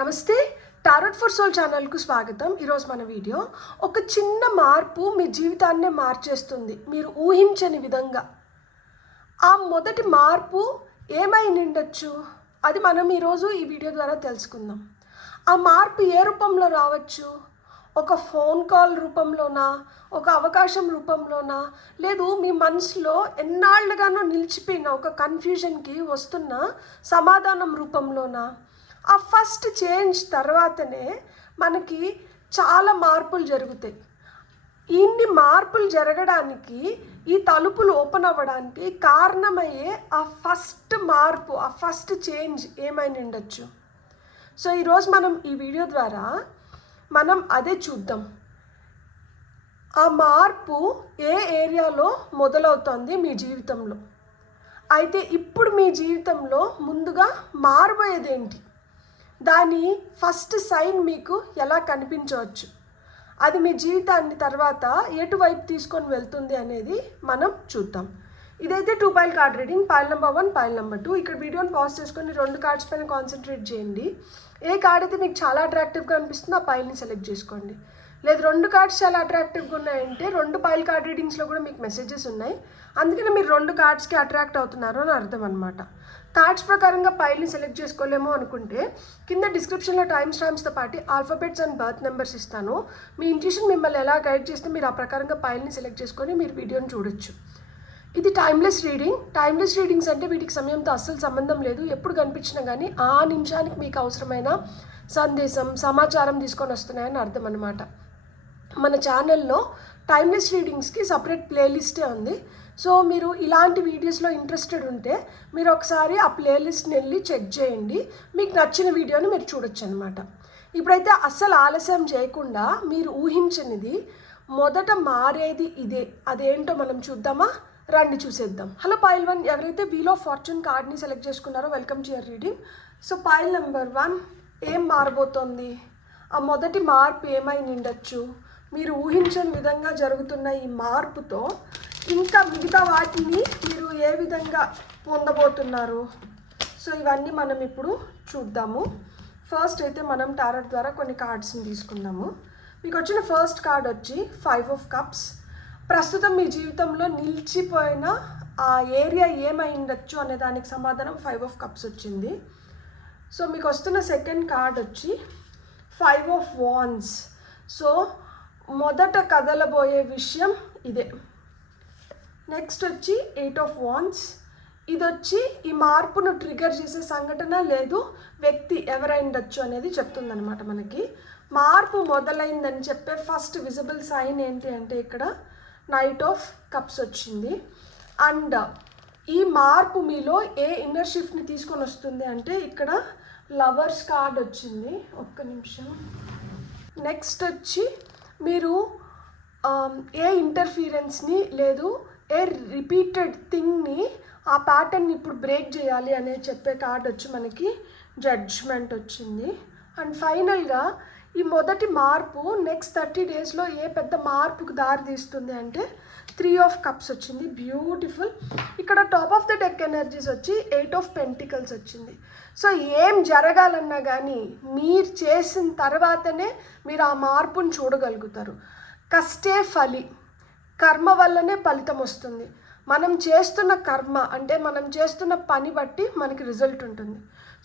నమస్తే, tarot for soul ఛానల్కు స్వాగతం. ఈరోజు మన వీడియో ఒక చిన్న మార్పు మీ జీవితాన్నే మార్చేస్తుంది, మీరు ఊహించని విధంగా. ఆ మొదటి మార్పు ఏమై ఉండొచ్చు, అది మనం ఈరోజు ఈ వీడియో ద్వారా తెలుసుకుందాం. ఆ మార్పు ఏ రూపంలో రావచ్చు? ఒక ఫోన్ కాల్ రూపంలోనా, ఒక అవకాశం రూపంలోనా, లేదు మీ మనసులో ఎన్నాళ్ళుగానో నిలిచిపోయిన ఒక కన్ఫ్యూజన్కి వస్తున్న సమాధానం రూపంలోనా? ఆ ఫస్ట్ చేంజ్ తర్వాతనే మనకి చాలా మార్పులు జరుగుతాయి. ఇన్ని మార్పులు జరగడానికి, ఈ తలుపులు ఓపెన్ అవ్వడానికి కారణమయ్యే ఆ ఫస్ట్ మార్పు, ఆ ఫస్ట్ చేంజ్ ఏమైనా ఉండొచ్చు. సో ఈరోజు మనం ఈ వీడియో ద్వారా మనం అదే చూద్దాం. ఆ మార్పు ఏ ఏరియాలో మొదలవుతుంది మీ జీవితంలో. అయితే ఇప్పుడు మీ జీవితంలో ముందుగా మారబోయేది ఏంటి, దాని ఫస్ట్ సైన్ మీకు ఎలా కనిపించవచ్చు, అది మీ జీవితాన్ని తర్వాత ఎటువైపు తీసుకొని వెళ్తుంది అనేది మనం చూద్దాం. ఇదైతే 2 pile card reading. Pile number 1, pile number 2. ఇక్కడ వీడియోని పాజ్ చేసుకొని 2 కార్డ్స్ పైన కాన్సన్ట్రేట్ చేయండి. ఏ కార్డ్ అయితే మీకు చాలా అట్రాక్టివ్గా అనిపిస్తుందో ఆ పైల్ని సెలెక్ట్ చేసుకోండి. లేదు 2 కార్డ్స్ చాలా అట్రాక్టివ్గా ఉన్నాయంటే 2 పైల్ కార్డ్ రీడింగ్స్లో కూడా మీకు మెసేజెస్ ఉన్నాయి, అందుకని మీరు 2 కార్డ్స్కి అట్రాక్ట్ అవుతున్నారు అని అర్థం అనమాట. కార్డ్స్ ప్రకారంగా పైల్ని సెలెక్ట్ చేసుకోలేమో అనుకుంటే కింద డిస్క్రిప్షన్లో టైమ్ స్టాంప్స్తో పాటు ఆల్ఫాబెట్స్ అండ్ బర్త్ నెంబర్స్ ఇస్తాను. మీ ఇంట్యూషన్ మిమ్మల్ని ఎలా గైడ్ చేస్తే మీరు ఆ ప్రకారంగా పైల్ని సెలెక్ట్ చేసుకొని మీరు వీడియోని చూడొచ్చు. ఇది టైమ్లెస్ రీడింగ్. టైమ్లెస్ రీడింగ్స్ అంటే వీటికి సమయంతో అస్సలు సంబంధం లేదు. ఎప్పుడు కనిపించినా కానీ ఆ నిమిషానికి మీకు అవసరమైన సందేశం, సమాచారం తీసుకొని వస్తున్నాయని అర్థం అనమాట. మన ఛానల్లో టైమ్లెస్ రీడింగ్స్కి సపరేట్ ప్లేలిస్టే ఉంది. సో మీరు ఇలాంటి వీడియోస్లో ఇంట్రెస్టెడ్ ఉంటే మీరు ఒకసారి ఆ ప్లేలిస్ట్ని వెళ్ళి చెక్ చేయండి, మీకు నచ్చిన వీడియోని మీరు చూడొచ్చు అనమాట. ఇప్పుడైతే అస్సలు ఆలస్యం చేయకుండా మీరు ఊహించనిది మొదట మారేది ఇదే, అదేంటో మనం చూద్దామా? రండి చూసేద్దాం. హలో పైల్ 1, ఎవరైతే వీల్ ఆఫ్ ఫార్చ్యూన్ కార్డ్ని సెలెక్ట్ చేసుకున్నారో welcome to your reading. So pile number 1, ఏం మారబోతోంది, ఆ మొదటి మార్పు ఏమై ఉండొచ్చు, మీరు ఊహించని విధంగా జరుగుతున్న ఈ మార్పుతో ఇంకా మిగతా వాటిని మీరు ఏ విధంగా పొందబోతున్నారు. సో ఇవన్నీ మనం ఇప్పుడు చూద్దాము. ఫస్ట్ అయితే మనం టారోట్ ద్వారా కొన్ని కార్డ్స్ని తీసుకుందాము. మీకు వచ్చిన ఫస్ట్ కార్డ్ వచ్చి 5 ఆఫ్ కప్స్. ప్రస్తుతం మీ జీవితంలో నిలిచిపోయిన ఆ ఏరియా ఏమై ఉండొచ్చు అనే దానికి సమాధానం 5 ఆఫ్ కప్స్ వచ్చింది. సో మీకు వస్తున్న సెకండ్ కార్డ్ వచ్చి 5 ఆఫ్ వాండ్స్. సో మొదట కదలబోయే విషయం ఇదే. నెక్స్ట్ వచ్చి 8 ఆఫ్ వాండ్స్. ఇది వచ్చి ఈ మార్పును ట్రిగర్ చేసే సంఘటన లేదు వ్యక్తి ఎవరై ఉండొచ్చు అనేది చెప్తుందనమాట. మనకి మార్పు మొదలైందని చెప్పే ఫస్ట్ విజిబుల్ సైన్ ఏంటి అంటే ఇక్కడ నైట్ ఆఫ్ కప్స్ వచ్చింది. అండ్ ఈ మార్పు మీలో ఏ ఇన్నర్ షిఫ్ట్ని తీసుకొని వస్తుంది అంటే ఇక్కడ లవర్స్ కార్డ్ వచ్చింది. ఒక్క నిమిషం. నెక్స్ట్ వచ్చి మీరు ఏ ఇంటర్ఫీరెన్స్ని లేదు ఏ రిపీటెడ్ థింగ్ని ఆ ప్యాటర్న్ని ఇప్పుడు బ్రేక్ చేయాలి అనే చెప్పే కార్డ్ వచ్చి మనకి జడ్జ్మెంట్ వచ్చింది. అండ్ ఫైనల్గా ఈ మొదటి మార్పు నెక్స్ట్ 30 డేస్లో ఏ పెద్ద మార్పుకు దారి తీస్తుంది అంటే 3 ఆఫ్ కప్స్ వచ్చింది. బ్యూటిఫుల్. ఇక్కడ top of the deck energies వచ్చి 8 ఆఫ్ పెంటికల్స్ వచ్చింది. సో ఏం జరగాలన్నా కానీ మీరు చేసిన తర్వాతనే మీరు ఆ మార్పును చూడగలుగుతారు. కష్టే ఫలి, కర్మ వల్లనే ఫలితం వస్తుంది. మనం చేస్తున్న కర్మ అంటే మనం చేస్తున్న పని బట్టి మనకి రిజల్ట్ ఉంటుంది.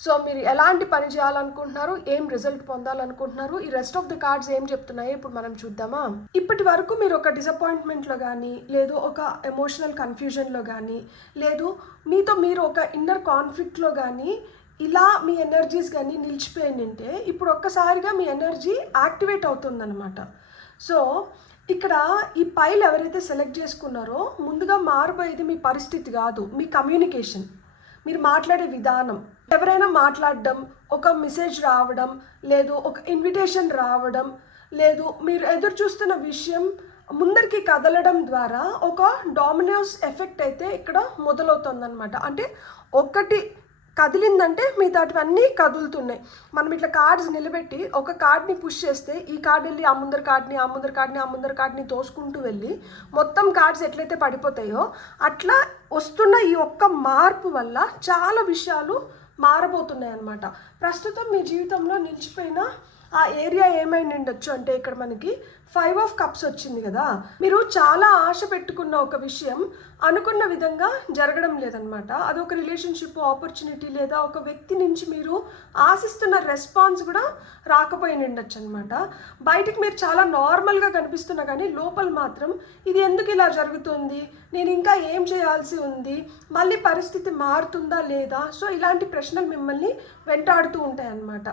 సో మీరు ఎలాంటి పని చేయాలనుకుంటున్నారు, ఏం రిజల్ట్ పొందాలనుకుంటున్నారు, ఈ రెస్ట్ ఆఫ్ ద కార్డ్స్ ఏం చెప్తున్నాయో ఇప్పుడు మనం చూద్దామా. ఇప్పటి వరకు మీరు ఒక డిసప్పాయింట్మెంట్లో కానీ, లేదు ఒక ఎమోషనల్ కన్ఫ్యూజన్లో కానీ, లేదు మీతో మీరు ఒక ఇన్నర్ కాన్ఫ్లిక్ట్లో కానీ ఇలా మీ ఎనర్జీస్ కానీ నిలిచిపోయిందంటే ఇప్పుడు ఒక్కసారిగా మీ ఎనర్జీ యాక్టివేట్ అవుతుందన్నమాట. సో ఇక్కడ ఈ పైల్ ఎవరైతే సెలెక్ట్ చేసుకున్నారో ముందుగా మారబోయేది మీ పరిస్థితి కాదు, మీ కమ్యూనికేషన్, మీరు మాట్లాడే విధానం. ఎవరైనా మాట్లాడడం, ఒక మెసేజ్ రావడం, లేదు ఒక ఇన్విటేషన్ రావడం, లేదు మీరు ఎదురు చూస్తున్న విషయం ముందరికి కదలడం ద్వారా ఒక డామినోస్ ఎఫెక్ట్ అయితే ఇక్కడ మొదలవుతుందన్నమాట. అంటే ఒకటి కదిలిందంటే మిగతావన్నీ కదులుతున్నాయి. మనం ఇట్లా కార్డ్స్ నిలబెట్టి ఒక కార్డ్ని పుష్ చేస్తే ఈ కార్డ్ వెళ్ళి ఆ ముందర కార్డ్ని, ఆ ముందర కార్డ్ని, ఆ ముందర కార్డ్ని తోసుకుంటూ వెళ్ళి మొత్తం కార్డ్స్ ఎట్లయితే పడిపోతాయో అట్లా వస్తున్న ఈ ఒక్క మార్పు వల్ల చాలా విషయాలు మారబోతున్నాయి అన్నమాట. ప్రస్తుతం మీ జీవితంలో నిలిచిపోయిన ఆ ఏరియా ఏమైనా ఉండొచ్చు అంటే ఇక్కడ మనకి 5 ఆఫ్ కప్స్ వచ్చింది కదా. మీరు చాలా ఆశ పెట్టుకున్న ఒక విషయం అనుకున్న విధంగా జరగడం లేదనమాట. అదొక రిలేషన్షిప్, ఆపర్చునిటీ లేదా ఒక వ్యక్తి నుంచి మీరు ఆశిస్తున్న రెస్పాన్స్ కూడా రాకపోయి ఉండొచ్చు అనమాట. బయటికి మీరు చాలా నార్మల్గా కనిపిస్తున్నా కానీ లోపల మాత్రం ఇది ఎందుకు ఇలా జరుగుతుంది, నేను ఇంకా ఏం చేయాల్సి ఉంది, మళ్ళీ పరిస్థితి మారుతుందా లేదా, సో ఇలాంటి ప్రశ్నలు మిమ్మల్ని వెంటాడుతూ ఉంటాయి అన్నమాట.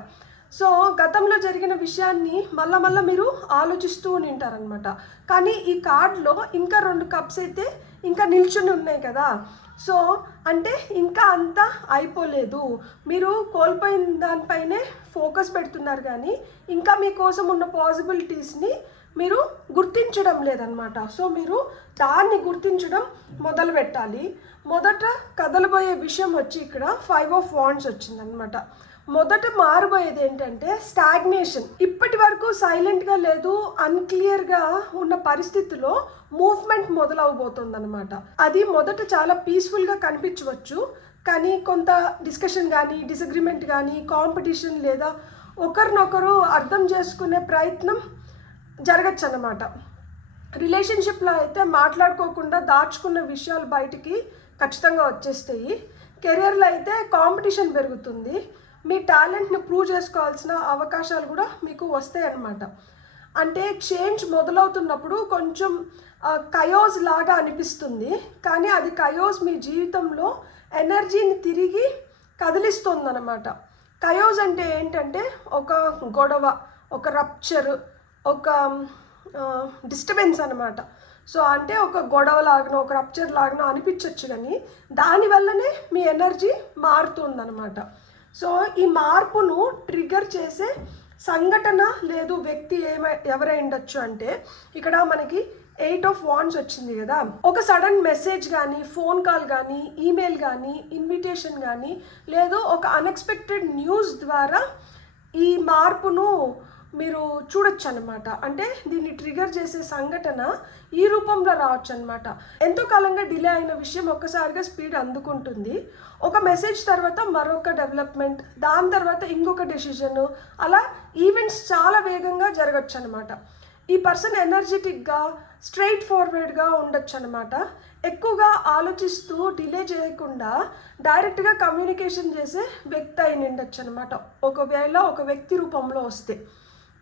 సో గతంలో జరిగిన విషయాన్ని మళ్ళా మీరు ఆలోచిస్తూ ఉంటారనమాట. కానీ ఈ కార్డ్లో ఇంకా 2 కప్స్ అయితే ఇంకా నిల్చుని ఉన్నాయి కదా. సో అంటే ఇంకా అంతా అయిపోలేదు, మీరు కోల్పోయిన దానిపైనే ఫోకస్ పెడుతున్నారు కానీ ఇంకా మీకోసం ఉన్న పాసిబిలిటీస్ని మీరు గుర్తించడం లేదనమాట. సో మీరు దాన్ని గుర్తించడం మొదలు పెట్టాలి. మొదట కదలబోయే విషయం వచ్చి ఇక్కడ 5 ఆఫ్ వాండ్స్ వచ్చిందనమాట. మొదట మారబోయేది ఏంటంటే స్టాగ్నేషన్. ఇప్పటి వరకు సైలెంట్గా లేదు, అన్క్లియర్గా ఉన్న పరిస్థితిలో మూవ్మెంట్ మొదలవబోతుంది అనమాట. అది మొదట చాలా పీస్ఫుల్గా కనిపించవచ్చు, కానీ కొంత డిస్కషన్ కానీ డిసగ్రిమెంట్ కానీ కాంపిటీషన్ లేదా ఒకరినొకరు అర్థం చేసుకునే ప్రయత్నం జరగచ్చు అన్నమాట. రిలేషన్షిప్లో అయితే మాట్లాడుకోకుండా దాచుకున్న విషయాలు బయటికి ఖచ్చితంగా వచ్చేస్తాయి. కెరియర్లో అయితే కాంపిటీషన్ పెరుగుతుంది, మీ టాలెంట్ని ప్రూవ్ చేసుకోవాల్సిన అవకాశాలు కూడా మీకు వస్తాయి అన్నమాట. అంటే చేంజ్ మొదలవుతున్నప్పుడు కొంచెం కయోస్ లాగా అనిపిస్తుంది, కానీ అది కయోస్ మీ జీవితంలో ఎనర్జీని తిరిగి కదిలిస్తుంది అన్నమాట. కయోస్ అంటే ఏంటంటే ఒక గొడవ, ఒక రప్చర్, ఒక డిస్టర్బెన్స్ అనమాట. సో అంటే ఒక గొడవ లాగానో ఒక రప్చర్ లాగానో అనిపించవచ్చు, కానీ దానివల్లనే మీ ఎనర్జీ మారుతుందన్నమాట. సో ఈ మార్పును ట్రిగర్ చేసే సంఘటన లేదు వ్యక్తి ఎవరై ఉండొచ్చు అంటే ఇక్కడ మనకి 8 ఆఫ్ వాండ్స్ వచ్చింది కదా. ఒక సడన్ మెసేజ్ కానీ, ఫోన్ కాల్ కానీ, ఈమెయిల్ కానీ, ఇన్విటేషన్ కానీ, లేదు ఒక అన్ఎక్స్పెక్టెడ్ న్యూస్ ద్వారా ఈ మార్పును మీరు చూడొచ్చు అనమాట. అంటే దీన్ని ట్రిగర్ చేసే సంఘటన ఈ రూపంలో రావచ్చు అనమాట. ఎంతో కాలంగా డిలే అయిన విషయం ఒక్కసారిగా స్పీడ్ అందుకుంటుంది. ఒక మెసేజ్ తర్వాత మరొక డెవలప్మెంట్, దాని తర్వాత ఇంకొక డెసిషన్, అలా ఈవెంట్స్ చాలా వేగంగా జరగచ్చు అనమాట. ఈ పర్సన్ ఎనర్జెటిక్గా స్ట్రైట్ ఫార్వర్డ్గా ఉండొచ్చు అనమాట. ఎక్కువగా ఆలోచిస్తూ డిలే చేయకుండా డైరెక్ట్గా కమ్యూనికేషన్ చేసే వ్యక్తి అయి ఉండొచ్చు అనమాట, ఒకవేళ ఒక వ్యక్తి రూపంలో వస్తే.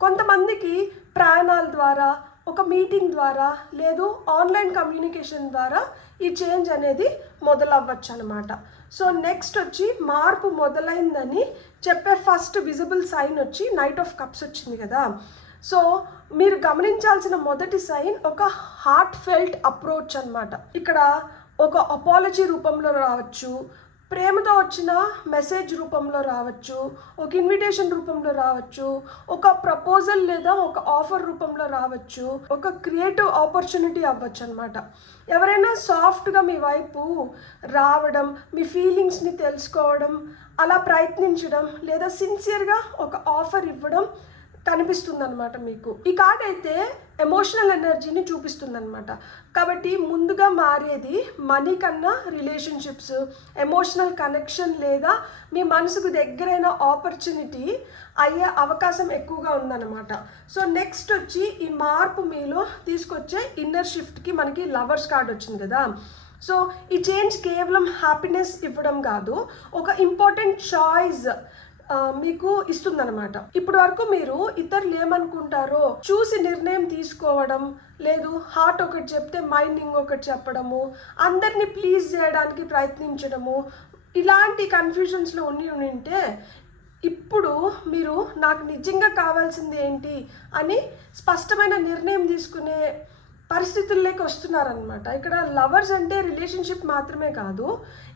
కొంతమందికి ప్రయాణాల ద్వారా, ఒక మీటింగ్ ద్వారా, లేదు ఆన్లైన్ కమ్యూనికేషన్ ద్వారా ఈ చేంజ్ అనేది మొదలవ్వచ్చు అనమాట. సో నెక్స్ట్ వచ్చి మార్పు మొదలైందని చెప్పే ఫస్ట్ విజిబుల్ సైన్ వచ్చి నైట్ ఆఫ్ కప్స్ వచ్చింది కదా. సో మీరు గమనించాల్సిన మొదటి సైన్ ఒక హార్ట్ ఫెల్ట్ అప్రోచ్ అనమాట. ఇక్కడ ఒక అపాలజీ రూపంలో రావచ్చు, ప్రేమతో వచ్చిన మెసేజ్ రూపంలో రావచ్చు, ఒక ఇన్విటేషన్ రూపంలో రావచ్చు, ఒక ప్రపోజల్ లేదా ఒక ఆఫర్ రూపంలో రావచ్చు, ఒక క్రియేటివ్ ఆపర్చునిటీ అవ్వచ్చు అనమాట. ఎవరైనా సాఫ్ట్గా మీ వైపు రావడం, మీ ఫీలింగ్స్ని తెలుసుకోవడం, అలా ప్రయత్నించడం, లేదా సిన్సియర్గా ఒక ఆఫర్ ఇవ్వడం కనిపిస్తుంది అనమాట మీకు. ఈ కార్డ్ అయితే ఎమోషనల్ ఎనర్జీని చూపిస్తుంది అనమాట. కాబట్టి ముందుగా మారేది మనీ కన్నా రిలేషన్షిప్స్, ఎమోషనల్ కనెక్షన్ లేదా మీ మనసుకు దగ్గరైన ఆపర్చునిటీ అయ్యే అవకాశం ఎక్కువగా ఉందన్నమాట. సో నెక్స్ట్ వచ్చి ఈ మార్పు మీలో తీసుకొచ్చే ఇన్నర్ షిఫ్ట్కి మనకి లవర్స్ కార్డ్ వచ్చింది కదా. సో ఈ చేంజ్ కేవలం హ్యాపీనెస్ ఇవ్వడం కాదు, ఒక ఇంపార్టెంట్ చాయిస్ మీకు ఇస్తుందన్నమాట. ఇప్పటి వరకు మీరు ఇతరులు ఏమనుకుంటారో చూసి నిర్ణయం తీసుకోవడం, లేదు హార్ట్ ఒకటి చెప్తే మైండ్ ఇంకొకటి చెప్పడము, అందరినీ ప్లీజ్ చేయడానికి ప్రయత్నించడము, ఇలాంటి కన్ఫ్యూజన్స్లో ఉంటే ఇప్పుడు మీరు నాకు నిజంగా కావాల్సింది ఏంటి అని స్పష్టమైన నిర్ణయం తీసుకునే పరిస్థితుల్లోకి వస్తున్నారనమాట. ఇక్కడ లవర్స్ అంటే రిలేషన్షిప్ మాత్రమే కాదు,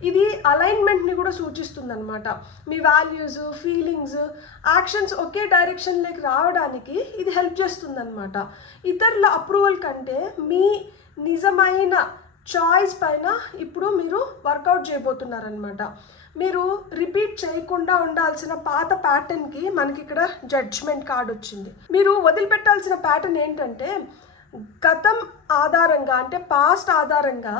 ఇది అలైన్మెంట్ని కూడా సూచిస్తుంది అనమాట. మీ వాల్యూస్, ఫీలింగ్స్, యాక్షన్స్ ఒకే డైరెక్షన్లోకి రావడానికి ఇది హెల్ప్ చేస్తుంది అనమాట. ఇతరుల అప్రూవల్ కంటే మీ నిజమైన చాయిస్ పైన ఇప్పుడు మీరు వర్కౌట్ చేయబోతున్నారనమాట. మీరు రిపీట్ చేయకుండా ఉండాల్సిన పాత ప్యాటర్న్కి మనకి ఇక్కడ జడ్జ్మెంట్ కార్డ్ వచ్చింది. మీరు వదిలిపెట్టాల్సిన ప్యాటర్న్ ఏంటంటే గతం ఆధారంగా అంటే పాస్ట్ ఆధారంగా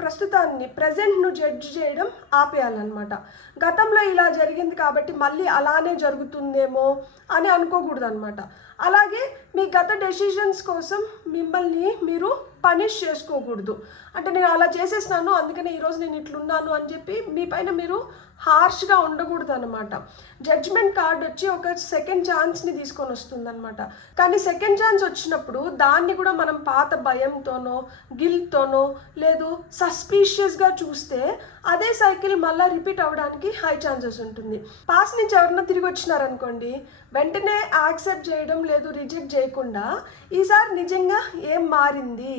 ప్రస్తుతాన్ని ప్రజెంట్ను జడ్జ్ చేయడం ఆపేయాలన్నమాట. గతంలో ఇలా జరిగింది కాబట్టి మళ్ళీ అలానే జరుగుతుందేమో అని అనుకోకూడదు అనమాట. అలాగే మీ గత డెసిషన్స్ కోసం మిమ్మల్ని మీరు పనిష్ చేసుకోకూడదు. అంటే నేను అలా చేసేసినాను అందుకనే ఈరోజు నేను ఇట్లున్నాను అని చెప్పి మీ పైన మీరు హార్ష్గా ఉండకూడదు అనమాట. జడ్జ్మెంట్ కార్డ్ వచ్చి ఒక సెకండ్ ఛాన్స్ని తీసుకొని వస్తుంది అనమాట. కానీ సెకండ్ ఛాన్స్ వచ్చినప్పుడు దాన్ని కూడా మనం పాత భయంతోనో గిల్ట్తోనో లేదు సస్పీషియస్గా చూస్తే అదే సైకిల్ మళ్ళీ రిపీట్ అవ్వడానికి హై ఛాన్సెస్ ఉంటుంది. పాస్ట్ నుంచి ఎవరన్నా తిరిగి వచ్చినారనుకోండి, వెంటనే యాక్సెప్ట్ చేయడం లేదు రిజెక్ట్ చేయకుండా ఈసారి నిజంగా ఏం మారింది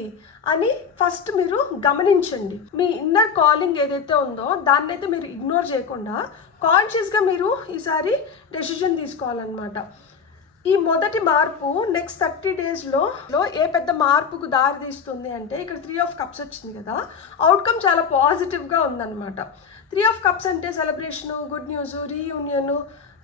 అని ఫస్ట్ మీరు గమనించండి. మీ ఇన్నర్ కాలింగ్ ఏదైతే ఉందో దాన్ని అయితే మీరు ఇగ్నోర్ చేయకుండా కాన్షియస్గా మీరు ఈసారి డెసిషన్ తీసుకోవాలన్నమాట. ఈ మొదటి మార్పు నెక్స్ట్ 30 డేస్లో ఏ పెద్ద మార్పుకు దారి తీస్తుంది అంటే ఇక్కడ 3 ఆఫ్ కప్స్ వచ్చింది కదా, అవుట్కమ్ చాలా పాజిటివ్గా ఉందన్నమాట. 3 ఆఫ్ కప్స్ అంటే celebration, good news, reunion,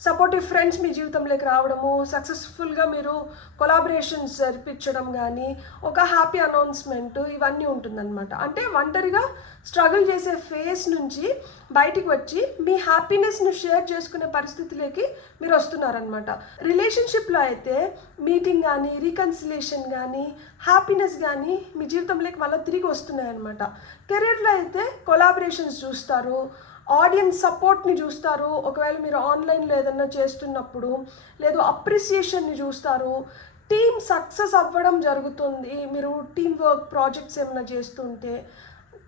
supportive friends మీ జీవితంలోకి రావడము, సక్సెస్ఫుల్గా మీరు కొలాబరేషన్స్ జరిపించడం కానీ ఒక హ్యాపీ అనౌన్స్మెంట్ ఇవన్నీ ఉంటుందన్నమాట. అంటే ఒంటరిగా స్ట్రగుల్ చేసే ఫేస్ నుంచి బయటికి వచ్చి మీ హ్యాపీనెస్ని షేర్ చేసుకునే పరిస్థితిలోకి మీరు వస్తున్నారనమాట. రిలేషన్షిప్లో అయితే మీటింగ్ కానీ రీకన్సిలేషన్ కానీ హ్యాపీనెస్ కానీ మీ జీవితంలోకి మళ్ళీ తిరిగి వస్తున్నాయన్నమాట. కెరీర్లో అయితే కొలాబరేషన్స్ చూస్తారు, ఆడియన్స్ సపోర్ట్ని చూస్తారు, ఒకవేళ మీరు ఆన్లైన్లో ఏదన్నా చేస్తున్నప్పుడు, లేదు అప్రిసియేషన్ని చూస్తారు, టీమ్ సక్సెస్ అవ్వడం జరుగుతుంది మీరు టీమ్ వర్క్ ప్రాజెక్ట్స్ ఏమైనా చేస్తుంటే.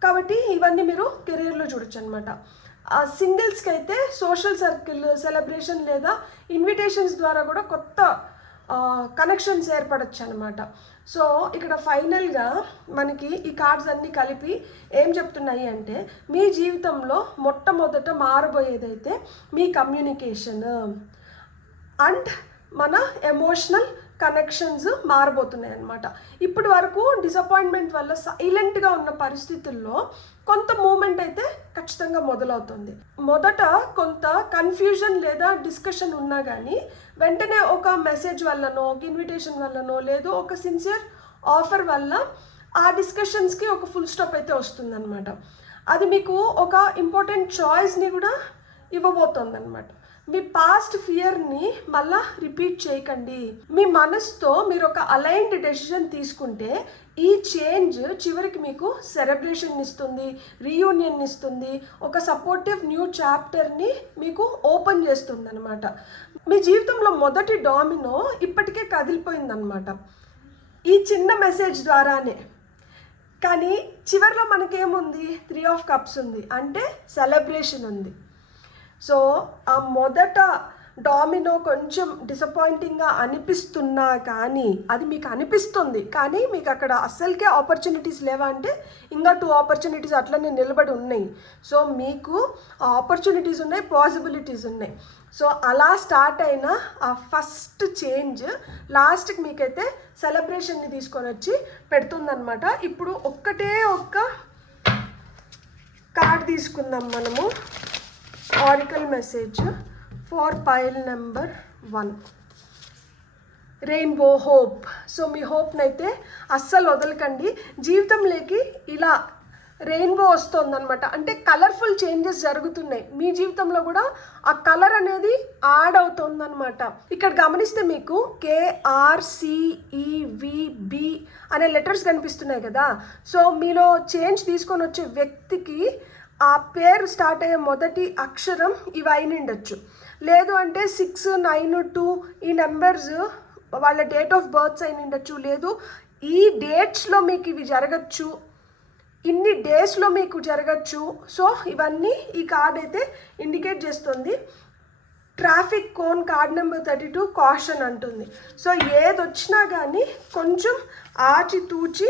కాబట్టి ఇవన్నీ మీరు కెరీర్లో చూడొచ్చు అనమాట. సింగిల్స్కి అయితే సోషల్ సర్కిల్, సెలబ్రేషన్ లేదా ఇన్విటేషన్స్ ద్వారా కూడా కొత్త కనెక్షన్స్ ఏర్పడచ్చు అనమాట. సో ఇక్కడ ఫైనల్గా మనకి ఈ కార్డ్స్ అన్నీ కలిపి ఏం చెప్తున్నాయి అంటే మీ జీవితంలో మొట్టమొదట మారబోయేదైతే మీ కమ్యూనికేషన్ అండ్ మన ఎమోషనల్ కనెక్షన్స్ మారబోతున్నాయి అన్నమాట. ఇప్పటి వరకు డిసప్పాయింట్మెంట్ వల్ల సైలెంట్గా ఉన్న పరిస్థితుల్లో కొంత మూమెంట్ అయితే ఖచ్చితంగా మొదలవుతుంది. మొదట కొంత కన్ఫ్యూజన్ లేదా డిస్కషన్ ఉన్నా కానీ వెంటనే ఒక మెసేజ్ వల్లనో, ఒక ఇన్విటేషన్ వల్లనో, లేదు ఒక సిన్సియర్ ఆఫర్ వల్ల ఆ డిస్కషన్స్కి ఒక ఫుల్ స్టాప్ అయితే వస్తుందన్నమాట. అది మీకు ఒక ఇంపార్టెంట్ చాయిస్ని కూడా ఇవ్వబోతుంది అనమాట. మీ పాస్ట్ ఫియర్ని మళ్ళా రిపీట్ చేయకండి. మీ మనసుతో మీరు ఒక అలైన్డ్ డెసిషన్ తీసుకుంటే ఈ చేంజ్ చివరికి మీకు సెలబ్రేషన్ ఇస్తుంది, రీయూనియన్ ఇస్తుంది, ఒక సపోర్టివ్ న్యూ చాప్టర్ని మీకు ఓపెన్ చేస్తుంది అనమాట. మీ జీవితంలో మొదటి డామినో ఇప్పటికే కదిలిపోయిందనమాట ఈ చిన్న మెసేజ్ ద్వారానే. కానీ చివరిలో మనకేముంది? 3 ఆఫ్ కప్స్ ఉంది, అంటే సెలబ్రేషన్ ఉంది. సో ఆ మొదట డామినో కొంచెం డిసప్పాయింటింగ్గా అనిపిస్తున్నా కానీ, అది మీకు అనిపిస్తుంది కానీ మీకు అక్కడ అస్సలకే ఆపర్చునిటీస్ లేవా అంటే ఇంకా 2 ఆపర్చునిటీస్ అట్లనే నిలబడి ఉన్నాయి. సో మీకు ఆపర్చునిటీస్ ఉన్నాయి, పాసిబిలిటీస్ ఉన్నాయి. సో అలా స్టార్ట్ అయిన ఆ ఫస్ట్ చేంజ్ లాస్ట్కి మీకైతే సెలబ్రేషన్ని తీసుకొని వచ్చి పెడుతుందన్నమాట. ఇప్పుడు ఒక్క కార్డ్ తీసుకుందాం మనము. Oracle message for pile number 1, rainbow hope. So మీ హోప్ని అయితే అస్సలు వదలకండి. జీవితంలోకి ఇలా రెయిన్బో వస్తుందన్నమాట. అంటే కలర్ఫుల్ చేంజెస్ జరుగుతున్నాయి మీ జీవితంలో కూడా. ఆ కలర్ అనేది యాడ్ అవుతుందన్నమాట. ఇక్కడ గమనిస్తే మీకు KRCEVB అనే లెటర్స్ కనిపిస్తున్నాయి కదా. సో మీలో చేంజ్ తీసుకొని వచ్చే వ్యక్తికి ఆ పేరు స్టార్ట్ అయ్యే మొదటి అక్షరం ఇవి అయి ఉండొచ్చు. లేదు అంటే 6, 9, 2 ఈ నెంబర్స్ వాళ్ళ డేట్ ఆఫ్ బర్త్స్ అయి ఉండొచ్చు. లేదు ఈ డేట్స్లో మీకు ఇవి జరగచ్చు, ఇన్ని డేస్లో మీకు జరగచ్చు. సో ఇవన్నీ ఈ కార్డ్ అయితే ఇండికేట్ చేస్తుంది. Traffic cone card number 32 caution అంటుంది. సో ఏది వచ్చినా కానీ కొంచెం ఆచితూచి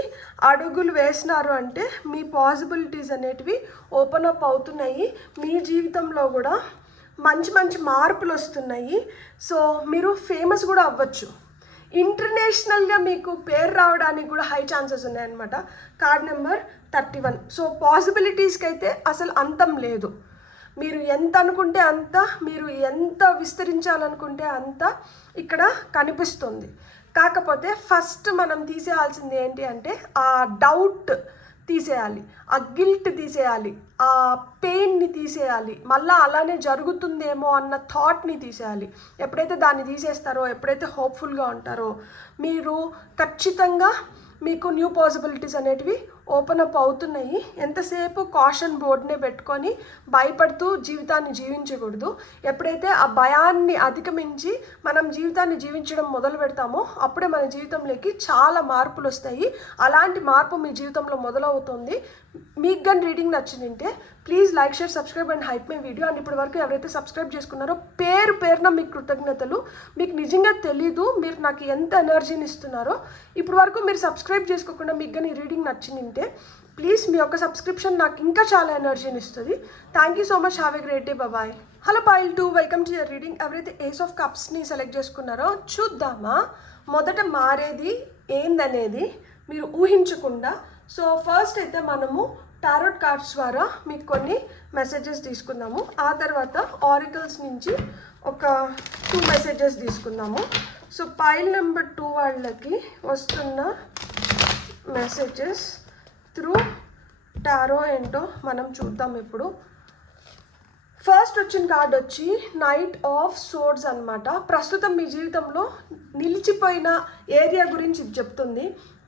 అడుగులు వేసినారు అంటే మీ పాసిబిలిటీస్ అనేటివి ఓపెన్ అప్ అవుతున్నాయి. మీ జీవితంలో కూడా మంచి మంచి మార్పులు వస్తున్నాయి. సో మీరు ఫేమస్ కూడా అవ్వచ్చు. ఇంటర్నేషనల్గా మీకు పేరు రావడానికి కూడా హై ఛాన్సెస్ ఉన్నాయన్నమాట. Card number 31. సో పాసిబిలిటీస్కి అయితే అసలు అంతం లేదు. మీరు ఎంత అనుకుంటే అంత, మీరు ఎంత విస్తరించాలనుకుంటే అంత ఇక్కడ కనిపిస్తుంది. కాకపోతే ఫస్ట్ మనం తీసేయాల్సింది ఏంటి అంటే ఆ డౌట్ తీసేయాలి, ఆ గిల్ట్ తీసేయాలి, ఆ పెయిన్ని తీసేయాలి, మళ్ళీ అలానే జరుగుతుందేమో అన్న థాట్ని తీసేయాలి. ఎప్పుడైతే దాన్ని తీసేస్తారో, ఎప్పుడైతే హోప్ఫుల్గా ఉంటారో, మీరు ఖచ్చితంగా మీకు న్యూ పాసిబిలిటీస్ అనేటివి ఓపెన్ అప్ అవుతున్నాయి. ఎంతసేపు కాషన్ బోర్డ్నే పెట్టుకొని భయపడుతూ జీవితాన్ని జీవించకూడదు. ఎప్పుడైతే ఆ భయాన్ని అధిగమించి మనం జీవితాన్ని జీవించడం మొదలు పెడతామో అప్పుడే మన జీవితంలోకి చాలా మార్పులు వస్తాయి. అలాంటి మార్పు మీ జీవితంలో మొదలవుతుంది. మీకు కానీ రీడింగ్ నచ్చిందంటే please like, share, subscribe and hype my video. And ఇప్పటి వరకు ఎవరైతే సబ్స్క్రైబ్ చేసుకున్నారో పేరున మీకు కృతజ్ఞతలు. మీకు నిజంగా తెలీదు మీరు నాకు ఎంత ఎనర్జీని ఇస్తున్నారో. ఇప్పటి వరకు మీరు సబ్స్క్రైబ్ చేసుకోకుండా మీకు కానీ రీడింగ్ నచ్చిందంటే ప్లీజ్ మీ యొక్క సబ్స్క్రిప్షన్ నాకు ఇంకా చాలా ఎనర్జీని ఇస్తుంది. Thank you so much. Have a great day. Bye. Hello pile 2, welcome to your reading. ఎవరైతే ఏస్ ఆఫ్ కప్స్ని సెలెక్ట్ చేసుకున్నారో చూద్దామా మొదట మారేది ఏందనేది మీరు ఊహించకుండా. సో ఫస్ట్ అయితే మనము టారోట్ కార్డ్స్ ద్వారా మీకు కొన్ని మెసేజెస్ తీసుకుందాము. ఆ తర్వాత ఆరికల్స్ నుంచి ఒక 2 మెసేజెస్ తీసుకుందాము. సో పైల్ నెంబర్ 2 వాళ్ళకి వస్తున్న మెసేజెస్ త్రూ టారో ఏంటో మనం చూద్దాం ఇప్పుడు. ఫస్ట్ వచ్చిన కార్డ్ వచ్చి నైట్ ఆఫ్ సోర్డ్స్ అనమాట. ప్రస్తుతం మీ జీవితంలో నిలిచిపోయిన ఏరియా గురించి ఇది చెప్తుంది.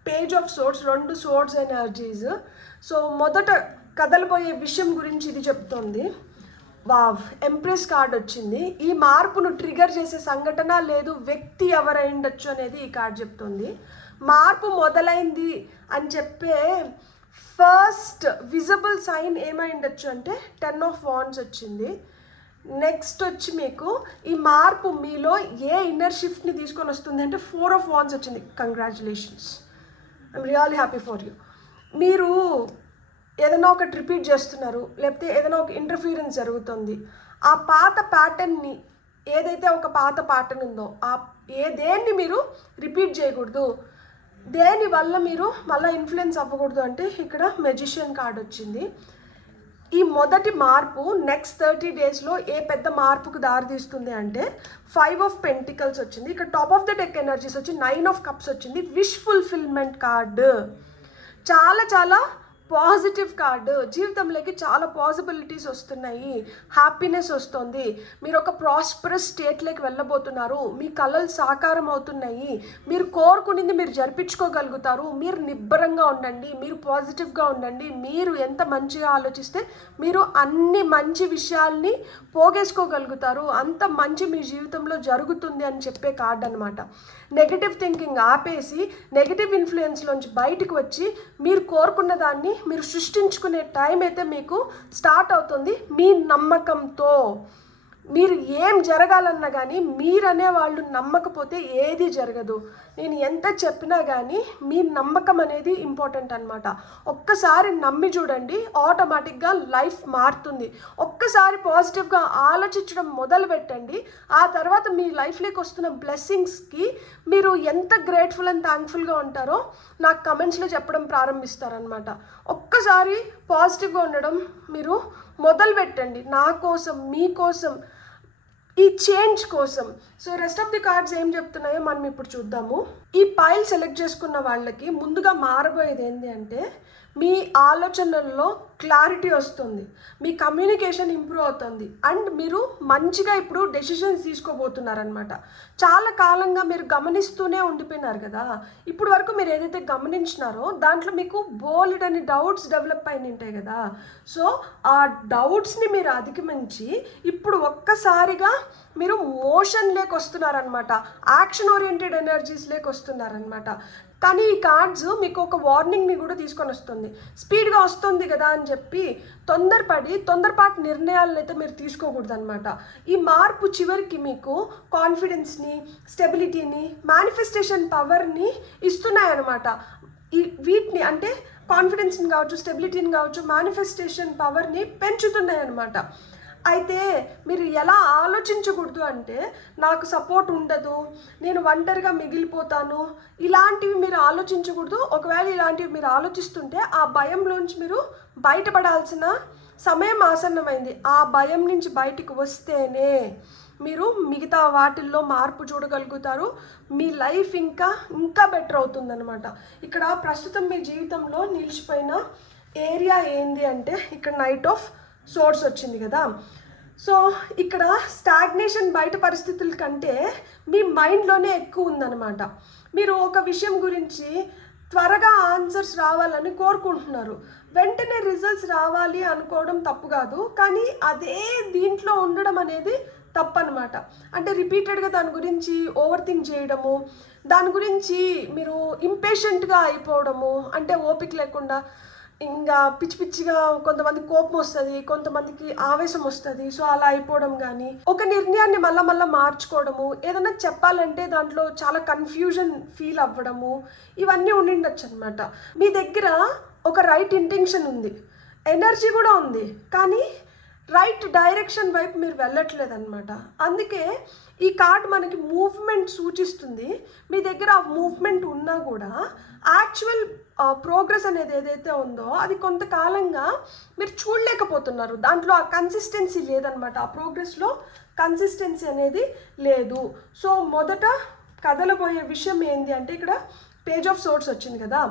Page of swords, 2 swords energies. So మొదట కదలబోయే విషయం గురించి ఇది చెప్తుంది. వావ్, ఎంప్రెస్ కార్డ్ వచ్చింది. ఈ మార్పును ట్రిగర్ చేసే సంఘటన లేదు వ్యక్తి ఎవరైండొచ్చు అనేది ఈ కార్డ్ చెప్తుంది. మార్పు మొదలైంది అని చెప్పే ఫస్ట్ విజిబుల్ సైన్ ఏమైండొచ్చు అంటే 10 ఆఫ్ వాండ్స్ వచ్చింది. నెక్స్ట్ వచ్చి మీకు ఈ మార్పు మీలో ఏ ఇన్నర్ షిఫ్ట్ని తీసుకొని వస్తుంది అంటే 4 ఆఫ్ వాండ్స్ వచ్చింది. Congratulations, I'm really happy for you. మీరు ఏదైనా ఒకటి రిపీట్ చేస్తున్నారు, లేకపోతే ఏదైనా ఒక ఇంటర్ఫీరెన్స్ జరుగుతుంది. ఆ పాత ప్యాటర్న్ని, ఏదైతే ఒక పాత ప్యాటర్న్ ఉందో దేన్ని మీరు రిపీట్ చేయకూడదు, దేనివల్ల మీరు మళ్ళీ ఇన్ఫ్లుయెన్స్ అవ్వకూడదు అంటే ఇక్కడ మెజిషియన్ కార్డ్ వచ్చింది. ఈ మొదటి మార్పు నెక్స్ట్ 30 డేస్లో ఏ పెద్ద మార్పుకు దారితీస్తుంది అంటే 5 ఆఫ్ పెంటికల్స్ వచ్చింది. ఇక్కడ top of the deck energies వచ్చి 9 ఆఫ్ కప్స్ వచ్చింది. విష్ ఫుల్ఫిల్మెంట్ కార్డు, చాలా చాలా పాజిటివ్ కార్డు. జీవితంలోకి చాలా పాసిబిలిటీస్ వస్తున్నాయి, హ్యాపీనెస్ వస్తుంది, మీరు ఒక ప్రాస్పరస్ స్టేట్లోకి వెళ్ళబోతున్నారు, మీ కళలు సాకారం అవుతున్నాయి, మీరు కోరుకునింది మీరు జరిపించుకోగలుగుతారు. మీరు నిబ్బరంగా ఉండండి, మీరు పాజిటివ్గా ఉండండి. మీరు ఎంత మంచిగా ఆలోచిస్తే మీరు అన్ని మంచి విషయాల్ని పోగేసుకోగలుగుతారు. అంత మంచి మీ జీవితంలో జరుగుతుంది అని చెప్పే కార్డ్ అనమాట. నెగిటివ్ థింకింగ్ ఆపేసి నెగిటివ్ ఇన్ఫ్లుయెన్స్లోంచి బయటకు వచ్చి మీరు కోరుకున్న దాన్ని మీరు సృష్టించుకునే టైం అయితే మీకు స్టార్ట్ అవుతుంది. మీ నమ్మకంతో మీరు ఏం జరగాలన్నా కానీ మీరనే వాళ్ళు నమ్మకపోతే ఏది జరగదు. నేను ఎంత చెప్పినా కానీ మీ నమ్మకం అనేది ఇంపార్టెంట్ అనమాట. ఒక్కసారి నమ్మి చూడండి, ఆటోమేటిక్గా లైఫ్ మారుతుంది. ఒక్కసారి పాజిటివ్గా ఆలోచించడం మొదలు పెట్టండి. ఆ తర్వాత మీ లైఫ్లోకి వస్తున్న బ్లెస్సింగ్స్కి మీరు ఎంత గ్రేట్ఫుల్ అండ్ థ్యాంక్ఫుల్గా ఉంటారో నాకు కమెంట్స్లో చెప్పడం ప్రారంభిస్తారనమాట. ఒక్కసారి పాజిటివ్గా ఉండడం మీరు మొదలు పెట్టండి, నా కోసం, మీకోసం, ఈ చేంజ్ కోసం. So rest of the cards ఏం చెప్తున్నాయో మనం ఇప్పుడు చూద్దాము. ఈ పైల్ సెలెక్ట్ చేసుకున్న వాళ్ళకి ముందుగా మారబోయేది ఏంటి అంటే మీ ఆలోచనల్లో క్లారిటీ వస్తుంది, మీ కమ్యూనికేషన్ ఇంప్రూవ్ అవుతుంది, అండ్ మీరు మంచిగా ఇప్పుడు డెసిషన్స్ తీసుకోబోతున్నారనమాట. చాలా కాలంగా మీరు గమనిస్తూనే ఉండిపోయినారు కదా, ఇప్పుడు వరకు మీరు ఏదైతే గమనించినారో దాంట్లో మీకు బోల్డ్ అని డౌట్స్ డెవలప్ అయిన ఉంటాయి కదా. సో ఆ డౌట్స్ని మీరు అధిగమించి ఇప్పుడు ఒక్కసారిగా మీరు మోషన్ లేక వస్తున్నారనమాట, యాక్షన్ ఓరియంటెడ్ ఎనర్జీస్ లేక వస్తున్నారనమాట. కానీ ఈ కార్డ్స్ మీకు ఒక వార్నింగ్ని కూడా తీసుకొని వస్తుంది. స్పీడ్గా వస్తుంది కదా అని చెప్పి తొందరపాటు నిర్ణయాలను అయితే మీరు తీసుకోకూడదు అనమాట. ఈ మార్పు చివరికి మీకు కాన్ఫిడెన్స్ని, స్టెబిలిటీని, మేనిఫెస్టేషన్ పవర్ని ఇస్తున్నాయన్నమాట. వీటిని అంటే కాన్ఫిడెన్స్ని కావచ్చు, స్టెబిలిటీని కావచ్చు, మేనిఫెస్టేషన్ పవర్ని పెంచుతున్నాయి అన్నమాట. అయితే మీరు ఎలా ఆలోచించకూడదు అంటే నాకు సపోర్ట్ ఉండదు, నేను ఒంటరిగా మిగిలిపోతాను, ఇలాంటివి మీరు ఆలోచించకూడదు. ఒకవేళ ఇలాంటివి మీరు ఆలోచిస్తుంటే ఆ భయంలోంచి మీరు బయటపడాల్సిన సమయం ఆసన్నమైంది. ఆ భయం నుంచి బయటికి వస్తేనే మీరు మిగతా వాటిల్లో మార్పు చూడగలుగుతారు. మీ లైఫ్ ఇంకా బెటర్ అవుతుందన్నమాట. ఇక్కడ ప్రస్తుతం మీ జీవితంలో నిలిచిపోయిన ఏరియా ఏంది అంటే ఇక్కడ నైట్ ఆఫ్ సోర్స్ వచ్చింది కదా. సో ఇక్కడ స్టాగ్నేషన్ బయట పరిస్థితుల కంటే మీ మైండ్లోనే ఎక్కువ ఉందన్నమాట. మీరు ఒక విషయం గురించి త్వరగా ఆన్సర్స్ రావాలని కోరుకుంటున్నారు. వెంటనే రిజల్ట్స్ రావాలి అనుకోవడం తప్పు కాదు, కానీ అదే దీంట్లో ఉండడం అనేది తప్పనమాట. అంటే రిపీటెడ్గా దాని గురించి ఓవర్ థింక్ చేయడము, దాని గురించి మీరు ఇంపేషెంట్గా అయిపోవడము, అంటే ఓపిక లేకుండా ఇంకా పిచ్చి పిచ్చిగా, కొంతమంది కోపం వస్తుంది, కొంతమందికి ఆవేశం వస్తుంది. సో అలా అయిపోవడం, కానీ ఒక నిర్ణయాన్ని మళ్ళా మార్చుకోవడము, ఏదైనా చెప్పాలంటే దాంట్లో చాలా కన్ఫ్యూజన్ ఫీల్ అవ్వడము, ఇవన్నీ ఉండిండొచ్చు అనమాట. మీ దగ్గర ఒక రైట్ ఇంటెన్షన్ ఉంది, ఎనర్జీ కూడా ఉంది, కానీ రైట్ డైరెక్షన్ వైపు మీరు వెళ్ళట్లేదు అనమాట. అందుకే ఈ కార్డ్ మనకి మూవ్మెంట్ సూచిస్తుంది. మీ దగ్గర ఆ మూవ్మెంట్ ఉన్నా కూడా యాక్చువల్ ప్రోగ్రెస్ అనేది ఏదైతే ఉందో అది కొంతకాలంగా మీరు చూడలేకపోతున్నారు. దాంట్లో ఆ కన్సిస్టెన్సీ లేదనమాట. ఆ ప్రోగ్రెస్లో కన్సిస్టెన్సీ అనేది లేదు. సో మొదట కదలబోయే విషయం ఏంటి అంటే ఇక్కడ పేజ్ ఆఫ్ సోర్స్ వచ్చింది కదా.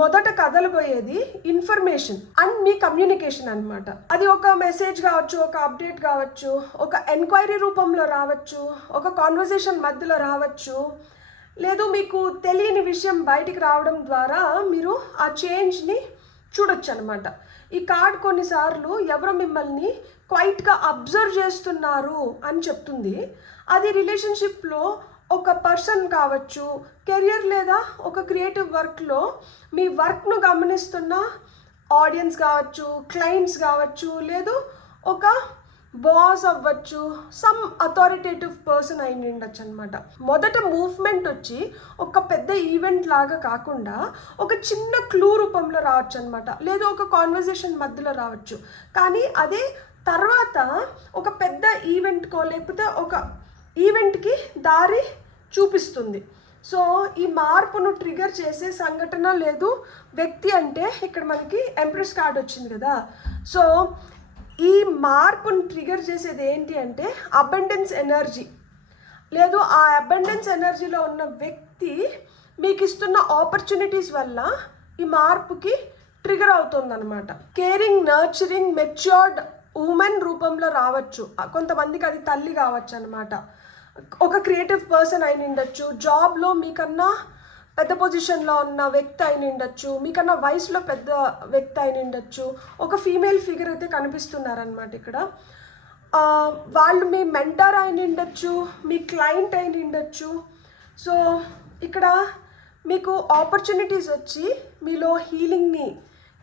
మొదట కదలబోయేది ఇన్ఫర్మేషన్ అండ్ మీ కమ్యూనికేషన్ అనమాట. అది ఒక మెసేజ్ కావచ్చు, ఒక అప్డేట్ కావచ్చు, ఒక ఎంక్వైరీ రూపంలో రావచ్చు, ఒక కాన్వర్సేషన్ మధ్యలో రావచ్చు, లేదు మీకు తెలియని విషయం బయటికి రావడం ద్వారా మీరు ఆ చేంజ్ని చూడొచ్చు అనమాట. ఈ కార్డ్ కొన్నిసార్లు ఎవరో మిమ్మల్ని క్వైట్గా అబ్జర్వ్ చేస్తున్నారు అని చెప్తుంది. అది రిలేషన్షిప్లో ఒక పర్సన్ కావచ్చు, కెరియర్ లేదా ఒక క్రియేటివ్ వర్క్లో మీ వర్క్ను గమనిస్తున్న ఆడియన్స్ కావచ్చు, క్లయింట్స్ కావచ్చు, లేదు ఒక బాస్ అవ్వచ్చు, సమ్ అథారిటేటివ్ పర్సన్ అయి ఉండొచ్చు అనమాట. మొదట మూవ్మెంట్ వచ్చి ఒక పెద్ద ఈవెంట్ లాగా కాకుండా ఒక చిన్న క్లూ రూపంలో రావచ్చు అనమాట, లేదు ఒక కాన్వర్సేషన్ మధ్యలో రావచ్చు. కానీ అదే తర్వాత ఒక పెద్ద ఈవెంట్కో లేకపోతే ఒక ఈవెంట్కి దారి చూపిస్తుంది. సో ఈ మార్పును ట్రిగర్ చేసే సంఘటన లేదు వ్యక్తి అంటే ఇక్కడ మనకి ఎంప్రెస్ కార్డ్ వచ్చింది కదా. సో ఈ మార్పును ట్రిగర్ చేసేది ఏంటి అంటే అబండెన్స్ ఎనర్జీ, లేదు ఆ అబండెన్స్ ఎనర్జీలో ఉన్న వ్యక్తి మీకు ఇస్తున్న ఆపర్చునిటీస్ వల్ల ఈ మార్పుకి ట్రిగర్ అవుతుందన్నమాట. కేరింగ్, నర్చరింగ్, మెచ్యూర్డ్ ఉమెన్ రూపంలో రావచ్చు. కొంతమందికి అది తల్లి కావచ్చు అనమాట. ఒక క్రియేటివ్ పర్సన్ అయిన ఉండొచ్చు, జాబ్లో మీకన్నా పెద్ద పొజిషన్లో ఉన్న వ్యక్తి అయిన ఉండొచ్చు, మీకన్నా వయసులో పెద్ద వ్యక్తి అయిన ఉండొచ్చు, ఒక ఫీమేల్ ఫిగర్ అయితే కనిపిస్తున్నారనమాట ఇక్కడ. వాళ్ళు మీ మెంటర్ అయిన ఉండొచ్చు, మీ క్లయింట్ అయిన ఉండొచ్చు. సో ఇక్కడ మీకు ఆపర్చునిటీస్ వచ్చి మీలో హీలింగ్ని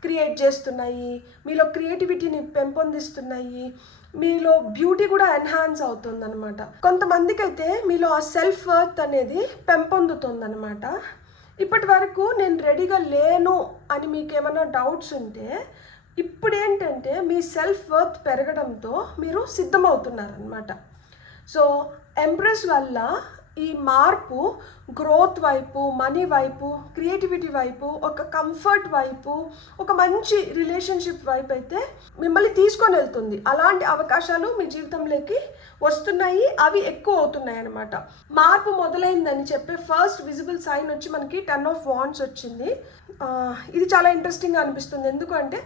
క్రియేట్ చేస్తున్నాయి, మీలో క్రియేటివిటీని పెంపొందిస్తున్నాయి, మీలో బ్యూటీ కూడా ఎన్హాన్స్ అవుతుందన్నమాట. కొంతమందికి అయితే మీలో ఆ సెల్ఫ్ వర్త్ అనేది పెంపొందుతుందన్నమాట. ఇప్పటి వరకు నేను రెడీగా లేను అని మీకు ఏమైనా డౌట్స్ ఉంటే ఇప్పుడు ఏంటంటే మీ సెల్ఫ్ వర్త్ పెరగడంతో మీరు సిద్ధమవుతున్నారనమాట. సో ఎంప్రెస్ వల్ల ఈ మార్పు గ్రోత్ వైపు, మనీ వైపు, క్రియేటివిటీ వైపు, ఒక కంఫర్ట్ వైపు, ఒక మంచి రిలేషన్షిప్ వైపు అయితే మిమ్మల్ని తీసుకొని వెళ్తుంది. అలాంటి అవకాశాలు మీ జీవితంలోకి వస్తున్నాయి, అవి ఎక్కువ అవుతున్నాయి అన్నమాట. మార్పు మొదలైందని చెప్పే ఫస్ట్ విజిబుల్ సైన్ వచ్చి మనకి 10 of Wands వచ్చింది. ఇది చాలా ఇంట్రెస్టింగ్గా అనిపిస్తుంది. ఎందుకంటే